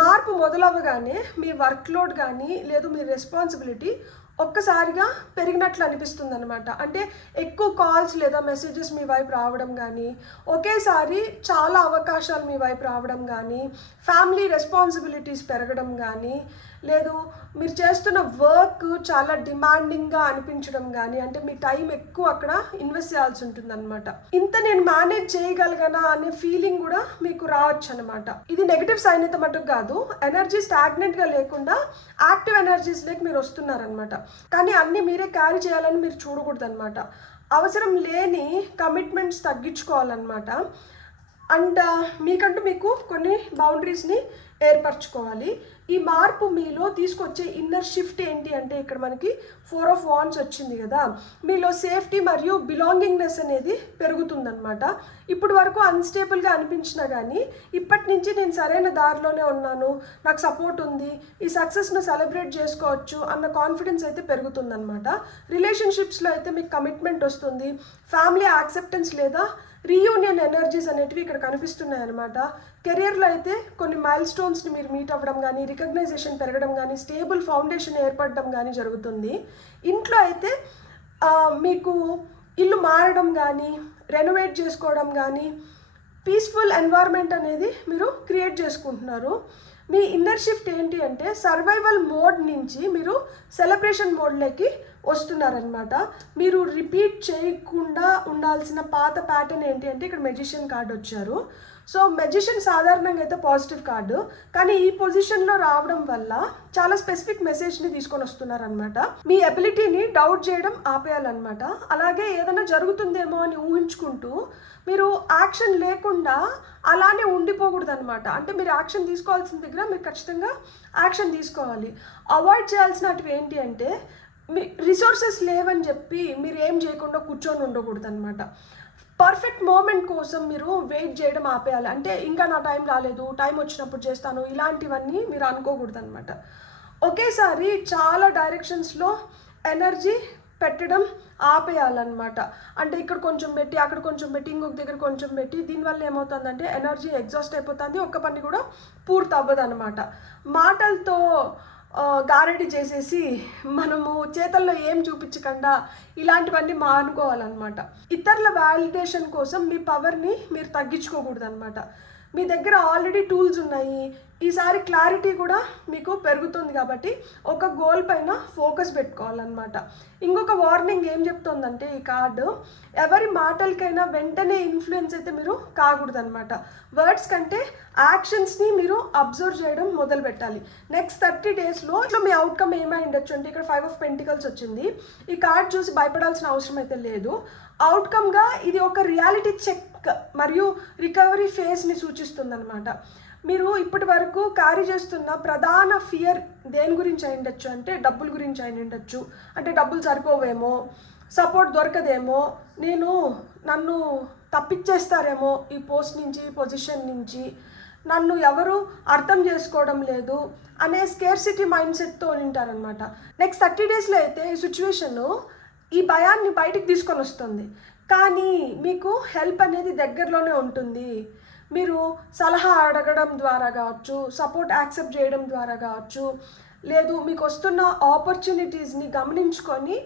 మార్పు మొదలవ్వగానే మీ వర్క్ లోడ్ కానీ లేదు మీ రెస్పాన్సిబిలిటీ ఒక్కసారిగా పెరిగినట్లు అనిపిస్తుంది అనమాట. అంటే ఎక్కువ కాల్స్ లేదా మెసేజెస్ మీ వైపు రావడం కానీ, ఒకేసారి చాలా అవకాశాలు మీ వైపు రావడం కానీ, ఫ్యామిలీ రెస్పాన్సిబిలిటీస్ పెరగడం కానీ, లేదు మీరు చేస్తున్న వర్క్ చాలా డిమాండింగ్గా అనిపించడం కానీ, అంటే మీ టైం ఎక్కువ అక్కడ ఇన్వెస్ట్ చేయాల్సి ఉంటుంది అనమాట. ఇంత నేను మేనేజ్ చేయగలగనా అనే ఫీలింగ్ కూడా మీకు రావచ్చు అనమాట. ఇది నెగిటివ్ సైన్ అయితే మటుకు కాదు. ఎనర్జీ స్టాగ్నెంట్గా లేకుండా యాక్టివ్ ఎనర్జీస్లోకి మీరు వస్తున్నారనమాట. కానీ అన్నీ మీరే క్యారీ చేయాలని మీరు చూడకూడదు అనమాట. అవసరం లేని కమిట్మెంట్స్ తగ్గించుకోవాలన్నమాట. అండ్ మీకంటూ మీకు కొన్ని బౌండరీస్ని ఏర్పరచుకోవాలి. ఈ మార్పు మీలో తీసుకొచ్చే ఇన్నర్ షిఫ్ట్ ఏంటి అంటే ఇక్కడ మనకి 4 ఆఫ్ వాండ్స్ వచ్చింది కదా, మీలో సేఫ్టీ మరియు బిలాంగింగ్నెస్ అనేది పెరుగుతుందన్నమాట. ఇప్పటి వరకు అన్స్టేబుల్గా అనిపించినా కానీ ఇప్పటి నుంచి నేను సరైన దారిలోనే ఉన్నాను, నాకు సపోర్ట్ ఉంది, ఈ సక్సెస్ను సెలబ్రేట్ చేసుకోవచ్చు అన్న కాన్ఫిడెన్స్ అయితే పెరుగుతుందన్నమాట. రిలేషన్షిప్స్లో అయితే మీకు కమిట్మెంట్ వస్తుంది, ఫ్యామిలీ యాక్సెప్టెన్స్ లేదా రీయూనియన్ ఎనర్జీస్ అనేటివి ఇక్కడ కనిపిస్తున్నాయి అనమాట. కెరియర్లో అయితే కొన్ని మైల్ స్టోన్స్ని మీరు మీట్ అవ్వడం కానీ, రికగ్నైజేషన్ పెరగడం కానీ, స్టేబుల్ ఫౌండేషన్ ఏర్పడడం కానీ జరుగుతుంది. ఇంట్లో అయితే మీకు ఇల్లు మారడం కానీ, రెనోవేట్ చేసుకోవడం కానీ, పీస్ఫుల్ ఎన్వైర్న్మెంట్ అనేది మీరు క్రియేట్ చేసుకుంటున్నారు. మీ ఇన్నర్ షిఫ్ట్ ఏంటి అంటే సర్వైవల్ మోడ్ నుంచి మీరు సెలబ్రేషన్ మోడ్లోకి వస్తున్నారనమాట. మీరు రిపీట్ చేయకుండా ఉండాల్సిన పాత ప్యాటర్న్ ఏంటి అంటే ఇక్కడ మెజిషియన్ కార్డు వచ్చారు. సో మెజిషియన్ సాధారణంగా అయితే పాజిటివ్ కార్డు, కానీ ఈ పొజిషన్లో రావడం వల్ల చాలా స్పెసిఫిక్ మెసేజ్ని తీసుకొని వస్తున్నారనమాట. మీ ఎబిలిటీని డౌట్ చేయడం ఆపేయాలన్నమాట. అలాగే ఏదైనా జరుగుతుందేమో అని ఊహించుకుంటూ మీరు యాక్షన్ లేకుండా అలానే ఉండిపోకూడదు అనమాట. అంటే మీరు యాక్షన్ తీసుకోవాల్సిన దగ్గర మీరు ఖచ్చితంగా యాక్షన్ తీసుకోవాలి. అవాయిడ్ చేయాల్సినవి ఏంటి అంటే మీ రిసోర్సెస్ లేవని చెప్పి మీరు ఏం చేయకుండా కూర్చొని ఉండకూడదు అనమాట. పర్ఫెక్ట్ మూమెంట్ కోసం మీరు వెయిట్ చేయడం ఆపేయాలి. అంటే ఇంకా నా టైం రాలేదు, టైం వచ్చినప్పుడు చేస్తాను, ఇలాంటివన్నీ మీరు అనుకోకూడదు అనమాట. ఒకేసారి చాలా డైరెక్షన్స్లో ఎనర్జీ పెట్టడం ఆపేయాలన్నమాట. అంటే ఇక్కడ కొంచెం పెట్టి అక్కడ కొంచెం పెట్టి ఇంకొక దగ్గర కొంచెం పెట్టి దీనివల్ల ఏమవుతుందంటే ఎనర్జీ ఎగ్జాస్ట్ అయిపోతుంది, ఒక్క పని కూడా పూర్తి అవ్వదు అనమాట. మాటలతో గారడీ చేసేసి మనము చేతల్లో ఏం చూపించకుండా ఇలాంటివన్నీ మానుకోవాలన్నమాట. ఇతరుల వ్యాలిడేషన్ కోసం మీ పవర్ని మీరు తగ్గించుకోకూడదు అనమాట. మీ దగ్గర ఆల్రెడీ టూల్స్ ఉన్నాయి, ఈసారి క్లారిటీ కూడా మీకు పెరుగుతుంది కాబట్టి ఒక గోల్ పైన ఫోకస్ పెట్టుకోవాలన్నమాట. ఇంకొక వార్నింగ్ ఏం చెప్తుందంటే ఈ కార్డు, ఎవరి మాటలకైనా వెంటనే ఇన్ఫ్లుయెన్స్ అయితే మీరు కాకూడదు అనమాట. వర్డ్స్ కంటే యాక్షన్స్ని మీరు అబ్జర్వ్ చేయడం మొదలు పెట్టాలి. నెక్స్ట్ 30 డేస్లో మీ అవుట్కమ్ ఏమై ఉండొచ్చు అంటే ఇక్కడ 5 ఆఫ్ పెంటికల్స్ వచ్చింది. ఈ కార్డ్ చూసి భయపడాల్సిన అవసరం అయితే లేదు. అవుట్కమ్గా ఇది ఒక రియాలిటీ చెక్ మరియు రికవరీ ఫేజ్ని సూచిస్తుంది అనమాట. మీరు ఇప్పటి వరకు క్యారీ చేస్తున్న ప్రధాన ఫియర్ దేని గురించి అయి ఉండొచ్చు అంటే డబ్బుల గురించి అయి ఉండొచ్చు. అంటే డబ్బులు సరిపోవేమో, సపోర్ట్ దొరకదేమో, నన్ను తప్పించేస్తారేమో ఈ పోస్ట్ నుంచి, పొజిషన్ నుంచి, నన్ను ఎవరు అర్థం చేసుకోవడం లేదు అనే స్కేర్సిటీ మైండ్ సెట్తో ఉంటారనమాట. నెక్స్ట్ 30 డేస్లో అయితే ఈ సిచ్యువేషను ఈ భయాన్ని బయటికి తీసుకొని వస్తుంది, కానీ మీకు హెల్ప్ అనేది దగ్గరలోనే ఉంటుంది. మీరు సలహా అడగడం ద్వారా కావచ్చు, సపోర్ట్ యాక్సెప్ట్ చేయడం ద్వారా కావచ్చు, లేదు మీకు వస్తున్న ఆపర్చునిటీస్ని గమనించుకొని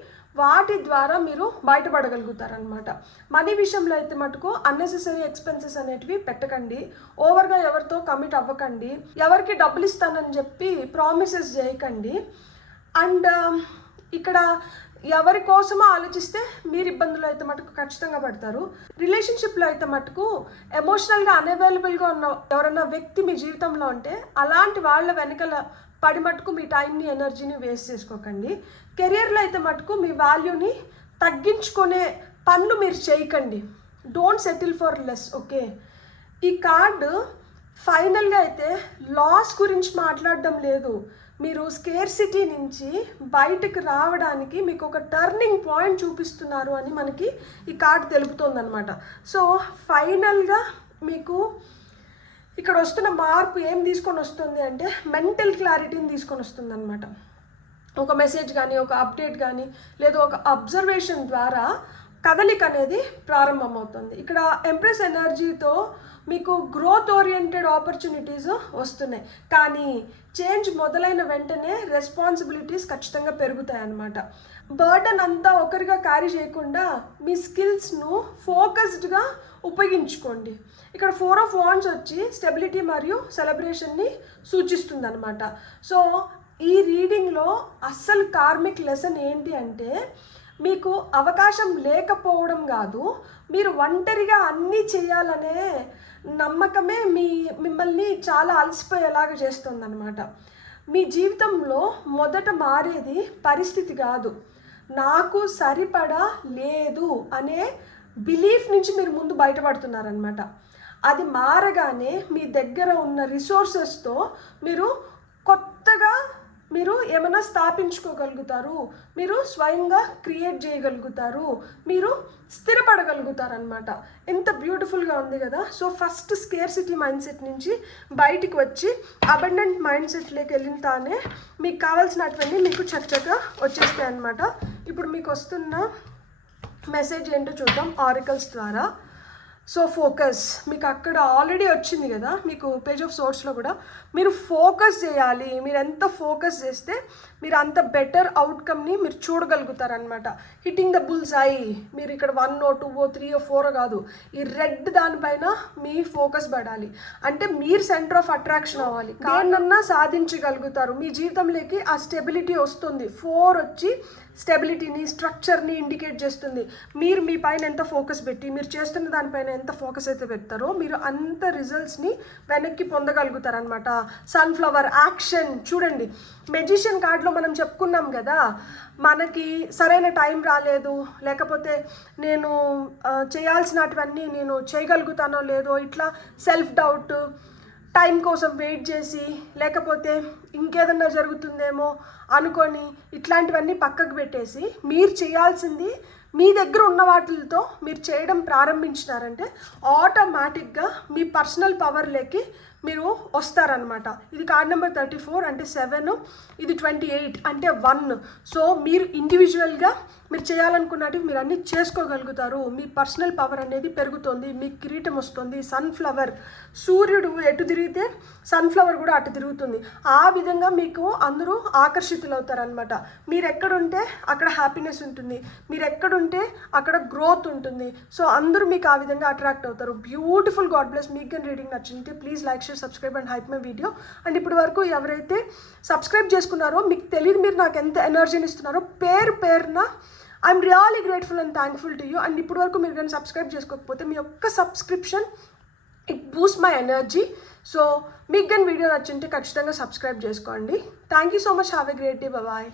వాటి ద్వారా మీరు బయటపడగలుగుతారనమాట. మనీ విషయంలో అయితే మటుకు అన్నెసెసరీ ఎక్స్పెన్సెస్ అనేటివి పెట్టకండి, ఓవర్గా ఎవరితో కమిట్ అవ్వకండి, ఎవరికి డబ్బులు ఇస్తానని చెప్పి ప్రామిసెస్ చేయకండి. అండ్ ఇక్కడ ఎవరి కోసమో ఆలోచిస్తే మీరు ఇబ్బందులు అయితే మటుకు ఖచ్చితంగా పడతారు. రిలేషన్షిప్లో అయితే మటుకు ఎమోషనల్గా అన్అవైలబుల్గా ఉన్న ఎవరన్నా వ్యక్తి మీ జీవితంలో ఉంటే అలాంటి వాళ్ళ వెనకాల పడి మటుకు మీ టైంని, ఎనర్జీని వేస్ట్ చేసుకోకండి. కెరియర్లో అయితే మటుకు మీ వాల్యూని తగ్గించుకునే పనులు మీరు చేయకండి. Don't settle for less. Okay, ఈ కార్డు ఫైనల్గా అయితే లాస్ గురించి మాట్లాడడం లేదు, మీరు స్కేర్సిటీ నుంచి బయటకు రావడానికి మీకు ఒక టర్నింగ్ పాయింట్ చూపిస్తున్నారు అని మనకి ఈ కార్డు తెలుపుతుందన్నమాట. సో ఫైనల్గా మీకు ఇక్కడ వస్తున్న మార్పు ఏం తీసుకొని వస్తుంది అంటే మెంటల్ క్లారిటీని తీసుకొని వస్తుంది అనమాట. ఒక మెసేజ్ కానీ, ఒక అప్డేట్ కానీ, లేదా ఒక అబ్జర్వేషన్ ద్వారా కదలిక అనేది ప్రారంభమవుతుంది. ఇక్కడ ఎంప్రెస్ ఎనర్జీతో మీకు గ్రోత్ ఓరియంటెడ్ ఆపర్చునిటీస్ వస్తున్నాయి, కానీ చేంజ్ మొదలైన వెంటనే రెస్పాన్సిబిలిటీస్ ఖచ్చితంగా పెరుగుతాయి అన్నమాట. బర్డన్ అంతా ఒకరిగా క్యారీ చేయకుండా మీ స్కిల్స్ను ఫోకస్డ్గా ఉపయోగించుకోండి. ఇక్కడ 4 ఆఫ్ వాండ్స్ వచ్చి స్టెబిలిటీ మరియు సెలబ్రేషన్ని సూచిస్తుంది అనమాట. సో ఈ రీడింగ్లో అస్సలు కార్మిక్ లెసన్ ఏంటి అంటే మీకు అవకాశం లేకపోవడం కాదు, మీరు ఒంటరిగా అన్నీ చేయాలనే నమ్మకమే మిమ్మల్ని చాలా అలసిపోయేలాగా చేస్తుందన్నమాట. మీ జీవితంలో మొదట మారేది పరిస్థితి కాదు, నాకు సరిపడా లేదు అనే బిలీఫ్ నుంచి మీరు ముందు బయటపడుతున్నారనమాట. అది మారగానే మీ దగ్గర ఉన్న రిసోర్సెస్తో మీరు కొత్తగా మీరు ఏమైనా స్థాపించుకోగలుగుతారు, మీరు స్వయంగా క్రియేట్ చేయగలుగుతారు, మీరు స్థిరపడగలుగుతారనమాట. ఎంత బ్యూటిఫుల్గా ఉంది కదా. So first scarcity mind set నుంచి బయటికి వచ్చి అబండెంట్ మైండ్ సెట్లోకి వెళ్ళిన తానే మీకు కావాల్సినటువన్నీ మీకు చక్కగా వచ్చేస్తాయి అనమాట. ఇప్పుడు మీకు వస్తున్న మెసేజ్ ఏంటో చూద్దాం ఆరికల్స్ ద్వారా. సో ఫోకస్ మీకు అక్కడ ఆల్రెడీ వచ్చింది కదా, మీకు పేజ్ ఆఫ్ సోర్స్లో కూడా మీరు ఫోకస్ చేయాలి. మీరు ఎంత ఫోకస్ చేస్తే మీరు అంత బెటర్ అవుట్కమ్ని మీరు చూడగలుగుతారనమాట. హిట్టింగ్ ద బుల్స్ ఐ, మీరు ఇక్కడ 1 2 3 4 కాదు, ఈ రెడ్ దానిపైన మీ ఫోకస్ పడాలి. అంటే మీరు సెంటర్ ఆఫ్ అట్రాక్షన్ అవ్వాలి, దేన్నన్నా సాధించగలుగుతారు. మీ జీవితంలోకి ఆ స్టెబిలిటీ వస్తుంది. 4 వచ్చి స్టెబిలిటీని, స్ట్రక్చర్ని ఇండికేట్ చేస్తుంది. మీరు మీ పైన ఎంత ఫోకస్ పెట్టి మీరు చేస్తున్న దానిపైన ఎంత ఫోకస్ అయితే పెడతారో మీరు అంత రిజల్ట్స్ని వెనక్కి పొందగలుగుతారనమాట. సన్ఫ్లవర్ యాక్షన్ చూడండి, మెజిషియన్ కార్డ్లో మనం చెప్పుకున్నాం కదా, మనకి సరైన టైం రాలేదు, లేకపోతే నేను చేయాల్సినటువన్నీ నేను చేయగలుగుతానో లేదో, ఇట్లా సెల్ఫ్ డౌట్, టైం కోసం వెయిట్ చేసి, లేకపోతే ఇంకేదన్నా జరుగుతుందేమో అనుకొని ఇట్లాంటివన్నీ పక్కకు పెట్టేసి మీరు చేయాల్సింది మీ దగ్గర ఉన్న వాటితో మీరు చేయడం ప్రారంభించినారంటే ఆటోమేటిక్గా మీ పర్సనల్ పవర్లోకి మీరు వస్తారనమాట. ఇది కార్డ్ నెంబర్ 34 అంటే 7, ఇది 28 అంటే 1. సో మీరు ఇండివిజువల్గా మీరు చేయాలనుకున్నట్టు మీరు అన్నీ చేసుకోగలుగుతారు. మీ పర్సనల్ పవర్ అనేది పెరుగుతుంది, మీకు కిరీటం వస్తుంది. సన్ఫ్లవర్, సూర్యుడు ఎటు తిరిగితే సన్ఫ్లవర్ కూడా అటు తిరుగుతుంది. ఆ విధంగా మీకు అందరూ ఆకర్షితులు అవుతారనమాట. మీరు ఎక్కడుంటే అక్కడ హ్యాపీనెస్ ఉంటుంది, మీరు ఎక్కడుంటే అక్కడ గ్రోత్ ఉంటుంది. సో అందరూ మీకు ఆ విధంగా అట్రాక్ట్ అవుతారు. బ్యూటిఫుల్. God bless. మీకు కానీ రీడింగ్ నచ్చింది please like, share, subscribe and hype my video. And ఇప్పటి వరకు ఎవరైతే సబ్స్క్రైబ్ చేసుకున్నారో మీకు తెలియదు మీరు నాకు ఎంత ఎనర్జీని ఇస్తున్నారో. పేరున I'm really grateful and thankful to you. And ఇప్పటి వరకు మీరు కానీ సబ్స్క్రైబ్ చేసుకోకపోతే మీ యొక్క subscription it boost my energy. So మీకు కానీ వీడియో నచ్చింటే ఖచ్చితంగా సబ్స్క్రైబ్ చేసుకోండి. Thank you so much. Have a great day. Bye.